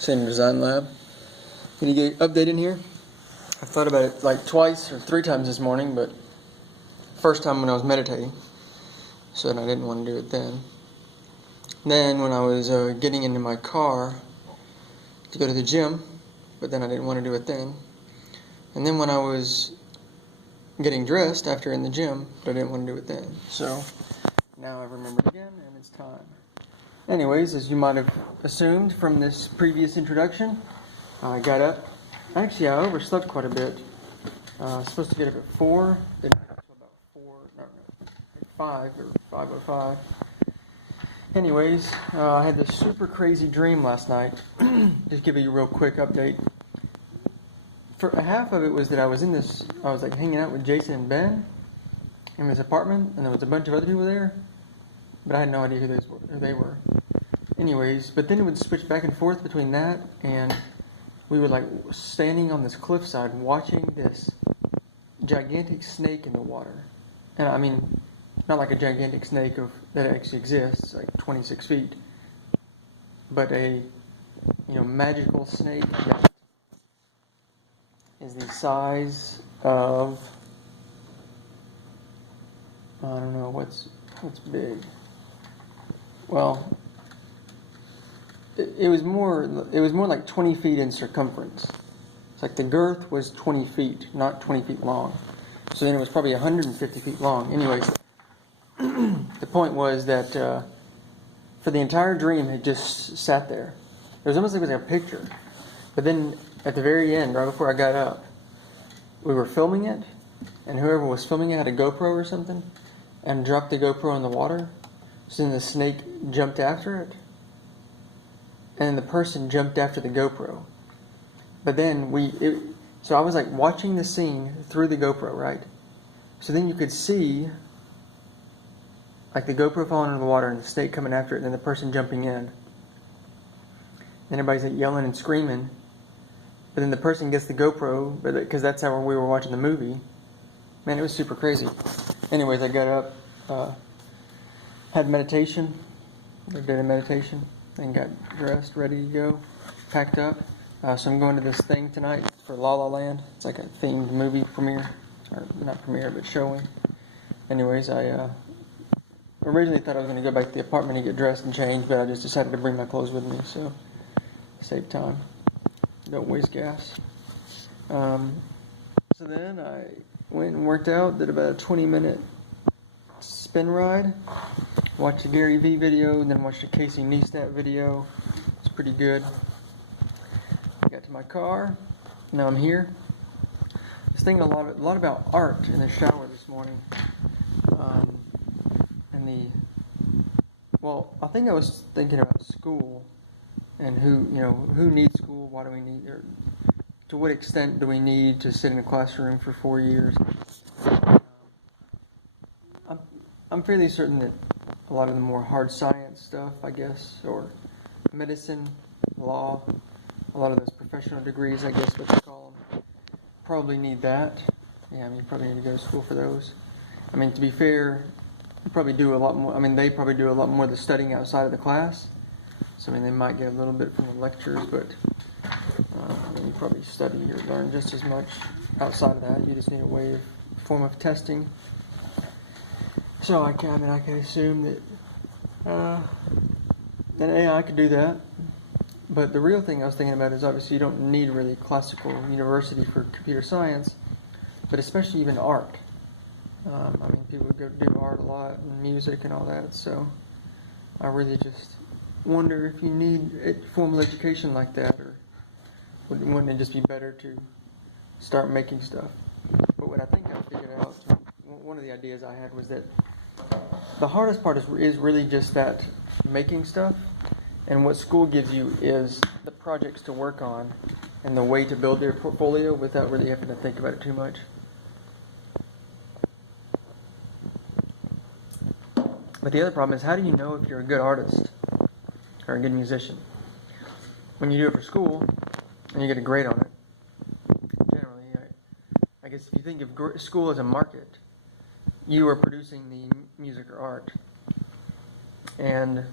Same design lab. Any update in here? I thought about it like twice or three times this morning, but first time when I was meditating, so then I didn't want to do it then. Then when I was getting into my car to go to the gym, but then I didn't want to do it then. And then when I was getting dressed after in the gym, but I didn't want to do it then. So now I've remembered again, and it's time. Anyways, as you might have assumed from this previous introduction, I got up. Actually, I overslept quite a bit. I was supposed to get up at 4, didn't get up until about 5 or 5:05. Anyways, I had this super crazy dream last night. Just give you a real quick update. For half of it was that I was like hanging out with Jason and Ben in his apartment, and there was a bunch of other people there, but I had no idea who they were. Anyways, but then it would switch back and forth between that and we were like standing on this cliffside watching this gigantic snake in the water. And I mean, not like a gigantic snake that actually exists, like 26 feet, but a magical snake that is the size of, I don't know what's big. Well, it was more like 20 feet in circumference. It's like the girth was 20 feet, not 20 feet long. So then it was probably 150 feet long. Anyways, the point was that for the entire dream, it just sat there. It was almost like it was like a picture. But then at the very end, right before I got up, we were filming it, and whoever was filming it had a GoPro or something, and dropped the GoPro in the water. So then the snake jumped after it, and the person jumped after the GoPro. But then so I was like watching the scene through the GoPro, right? So then you could see like the GoPro falling into the water and the snake coming after it, and then the person jumping in. And everybody's like yelling and screaming. But then the person gets the GoPro, because that's how we were watching the movie. Man, it was super crazy. Anyways, I got up, had meditation, did a meditation, and got dressed, ready to go, packed up. So I'm going to this thing tonight for La La Land. It's like a themed movie premiere, or not premiere, but showing. Anyways, I originally thought I was going to go back to the apartment and get dressed and change, but I just decided to bring my clothes with me, so save time. Don't waste gas. So then I went and worked out, did about a 20-minute spin ride, watched a Gary Vee video, and then watched a Casey Neistat video. It's pretty good. I got to my car. Now I'm here. I was thinking a lot about art in the shower this morning. I think I was thinking about school and who needs school, why do we need, or to what extent do we need to sit in a classroom for 4 years. I'm fairly certain that a lot of the more hard science stuff, I guess, or medicine, law, a lot of those professional degrees, I guess what they call them, probably need that. Yeah, you probably need to go to school for those. To be fair, you probably do a lot more. They probably do a lot more of the studying outside of the class. So, they might get a little bit from the lectures, but you probably study or learn just as much outside of that. You just need a form of testing. So, I can assume that an AI could do that. But the real thing I was thinking about is obviously you don't need really classical university for computer science, but especially even art. People go do art a lot and music and all that, so I really just wonder if you need a formal education like that, or wouldn't it just be better to start making stuff? But what I think I figured out, one of the ideas I had was that the hardest part is really just that making stuff, and what school gives you is the projects to work on and the way to build their portfolio without really having to think about it too much. But the other problem is, how do you know if you're a good artist or a good musician? When you do it for school and you get a grade on it, generally, I guess if you think of school as a market, you are producing the music or art. And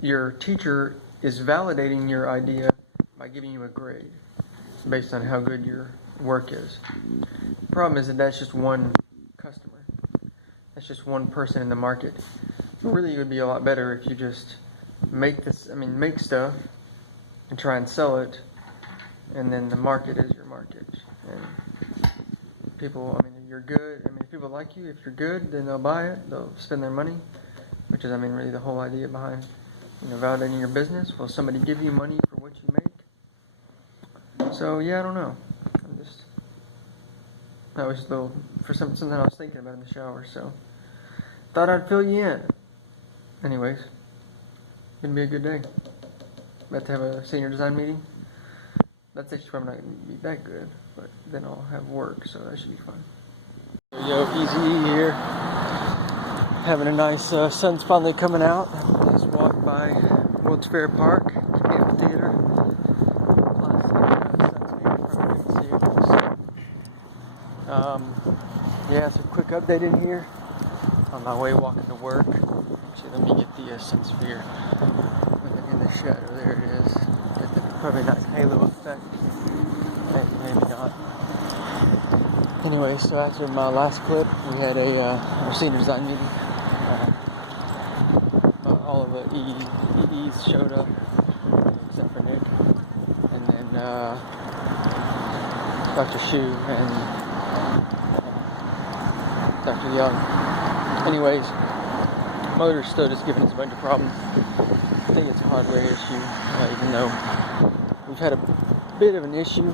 your teacher is validating your idea by giving you a grade based on how good your work is. The problem is that that's just one customer. That's just one person in the market. Really, it would be a lot better if you just make stuff and try and sell it, and then the market is your market. And people, if you're good, if people like you, if you're good, then they'll buy it, they'll spend their money, which is, really the whole idea behind, validating your business. Will somebody give you money for what you make? So, yeah, I don't know. That was just a little, for something I was thinking about in the shower, so thought I'd fill you in. Anyways, gonna be a good day. About to have a senior design meeting. That's actually probably not gonna be that good, but then I'll have work, so that should be fun. Yo, Easy here. Having a nice sun's finally coming out. Having a nice walk by World's Fair Park, amphitheater. Yeah, so quick update in here. On my way walking to work. Actually, let me get the sun sphere in the shadow. There it is. Get the probably nice halo effect. Maybe not. Anyway, so after my last clip, we had a senior design meeting. All of the EEs showed up, except for Nick, and then Dr. Shu and Dr. Young. Anyways, motor's still just giving us a bunch of problems. I think it's a hardware issue, even though we've had a bit of an issue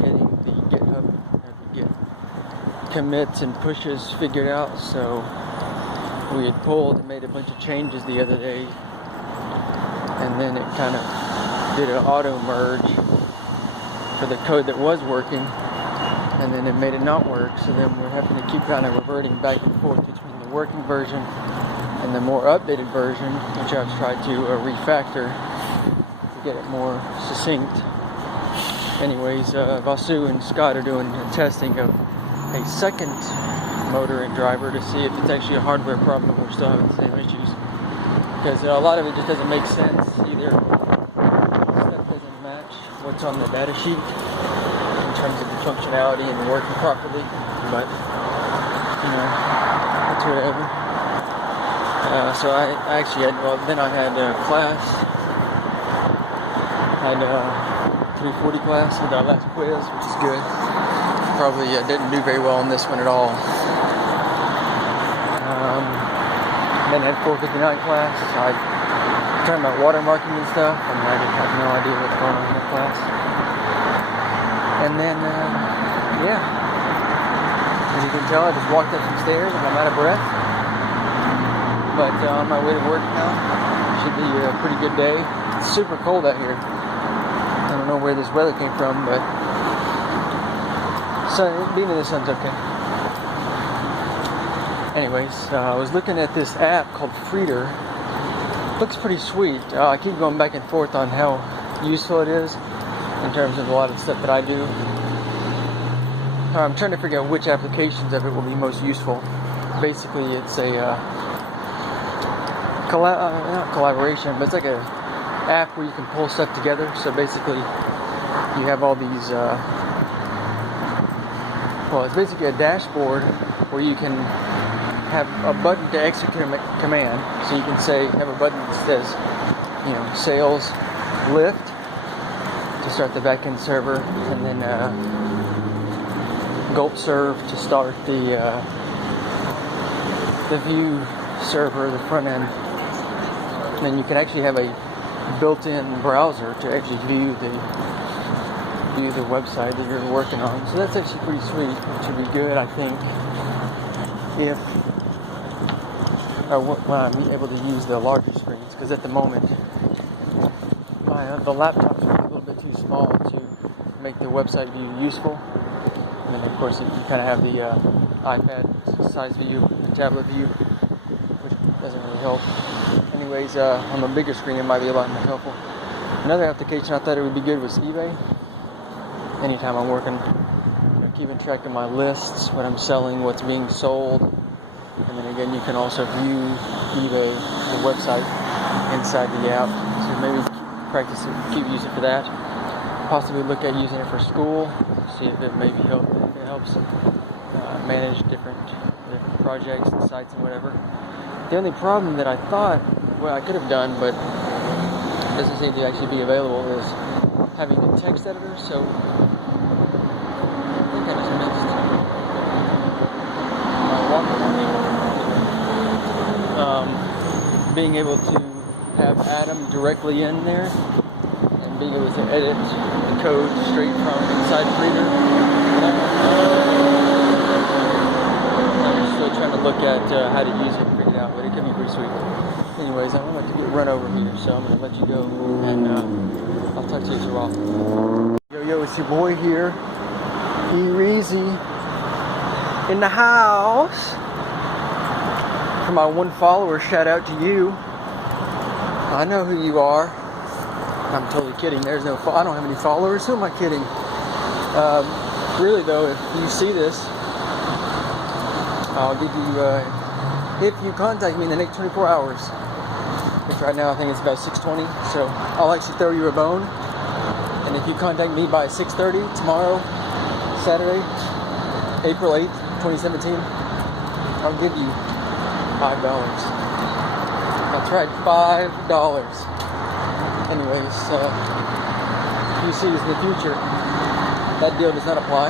getting the GitHub Git commits and pushes figured out. So we had pulled and made a bunch of changes the other day, and then it kind of did an auto merge for the code that was working. And then it made it not work, so then we're having to keep kind of reverting back and forth between the working version and the more updated version, which I've tried to refactor to get it more succinct. Anyways, Vasu and Scott are doing testing of a second motor and driver to see if it's actually a hardware problem, but we're still having the same issues. Because a lot of it just doesn't make sense. Either stuff doesn't match what's on the data sheet in terms of the functionality and working properly, but it's whatever. So I actually had, then I had class, I had 340 class with our last quiz, which is good. Probably didn't do very well on this one at all. Then I had 459 class. I turned my watermarking and stuff, and I have no idea what's going on in that class. And then, as you can tell, I just walked up some stairs and I'm out of breath. But on my way to work now, should be a pretty good day. It's super cold out here. I don't know where this weather came from, but being in the sun's okay. Anyways, I was looking at this app called Freeder. Looks pretty sweet. I keep going back and forth on how useful it is in terms of a lot of stuff that I do. I'm trying to figure out which applications of it will be most useful. Basically, it's a not collaboration, but it's like a app where you can pull stuff together. So basically, you have all these. It's basically a dashboard where you can have a button to execute a command. So you can have a button that says, sales lift to start the backend server, and then gulp serve to start the view server, the front end. And then you can actually have a built-in browser to actually view the website that you're working on. So that's actually pretty sweet, which would be good, I think, if when I'm able to use the larger screens, because at the moment the laptops are a little bit too small to make the website view useful. And then of course you kind of have the iPad size view, the tablet view, which doesn't really help. Anyways, on the bigger screen it might be a lot more helpful. Another application I thought it would be good was eBay. Anytime I'm working, keeping track of my lists, what I'm selling, what's being sold. And then again, you can also view eBay, the website, inside the app. So maybe practice it, keep using it for that. Possibly look at using it for school, see if it maybe helps manage different projects and sites and whatever. The only problem that I thought, well, I could have done, but doesn't seem to actually be available, is having a text editor. So I think I just missed my walker running. Being able to have Adam directly in there and being able to edit the code straight from inside the reader. I'm still trying to look at how to use it and figure it out, but it could be pretty sweet. Anyways, I'm about to get run over here, so I'm going to let you go, and I'll talk to you in a while. Yo, it's your boy here, E-Reezy, in the house. For my one follower, shout out to you. I know who you are. I'm totally kidding. There's no. I don't have any followers. Who am I kidding? Really though, if you see this, I'll give you. If you contact me in the next 24 hours, which right now I think it's about 6:20, so I'll actually throw you a bone. And if you contact me by 6:30 tomorrow, Saturday, April 8th, 2017, I'll give you $5. That's right, $5. Anyways, if you see this in the future, that deal does not apply.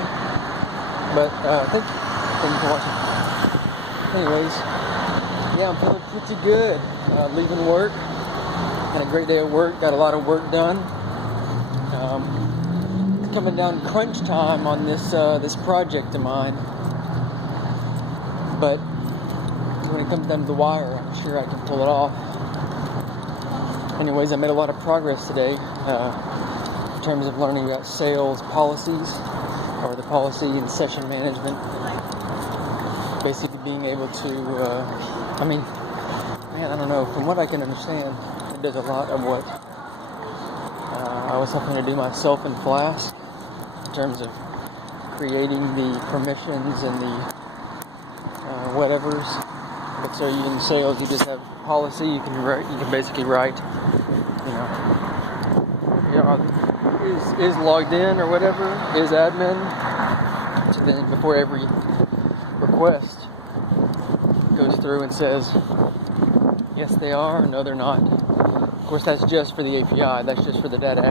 But thank you for watching. Anyways, yeah, I'm feeling pretty good. Leaving work, had a great day at work, got a lot of work done. It's coming down crunch time on this project of mine. But when it comes down to the wire, I'm sure I can pull it off. Anyways, I made a lot of progress today in terms of learning about sales policies, or the policy and session management. Basically being able to, I don't know, from what I can understand, it does a lot of what I was hoping to do myself in Flask, in terms of creating the permissions and the whatevers. But so in sales, you just have policy. You can basically write, is logged in or whatever, is admin. So then before every request goes through and says, yes they are, no they're not. Of course, that's just for the API. That's just for the data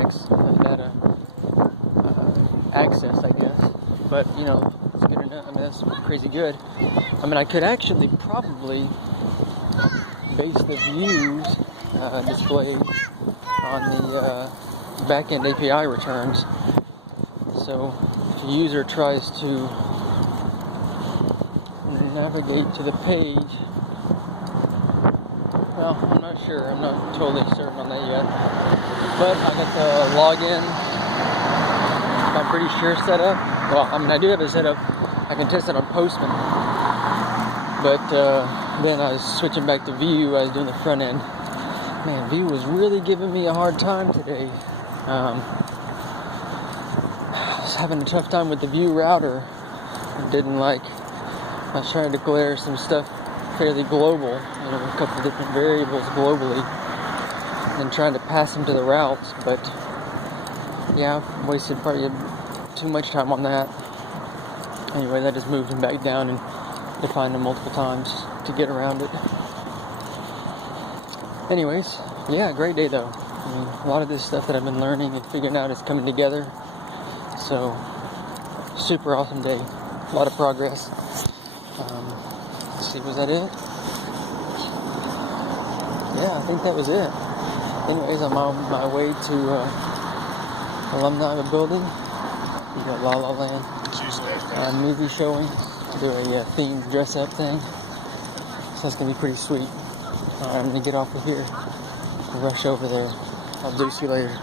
access, I guess. But it's good enough. That's crazy good. I could actually probably base the views displayed on the backend API returns. So if a user tries to navigate to the page, well, I'm not sure. I'm not totally certain on that yet. But I got the login, I'm pretty sure, set up. Well, I do have it set up. I can test it on Postman. But then I was switching back to Vue. I was doing the front end. Man, Vue was really giving me a hard time today. I was having a tough time with the Vue router. I was trying to declare some stuff fairly global, a couple of different variables globally, and trying to pass them to the routes. But yeah, I've wasted probably too much time on that. Anyway, I just moved them back down and defined them multiple times to get around it. Anyways, yeah, great day though. A lot of this stuff that I've been learning and figuring out is coming together. So, super awesome day. A lot of progress. Let's see, was that it? Yeah, I think that was it. Anyways, I'm on my way to Alumni Building. We got La La Land movie showing. Do a themed dress-up thing. So that's gonna be pretty sweet. I'm gonna get off of here and rush over there. I'll see you later.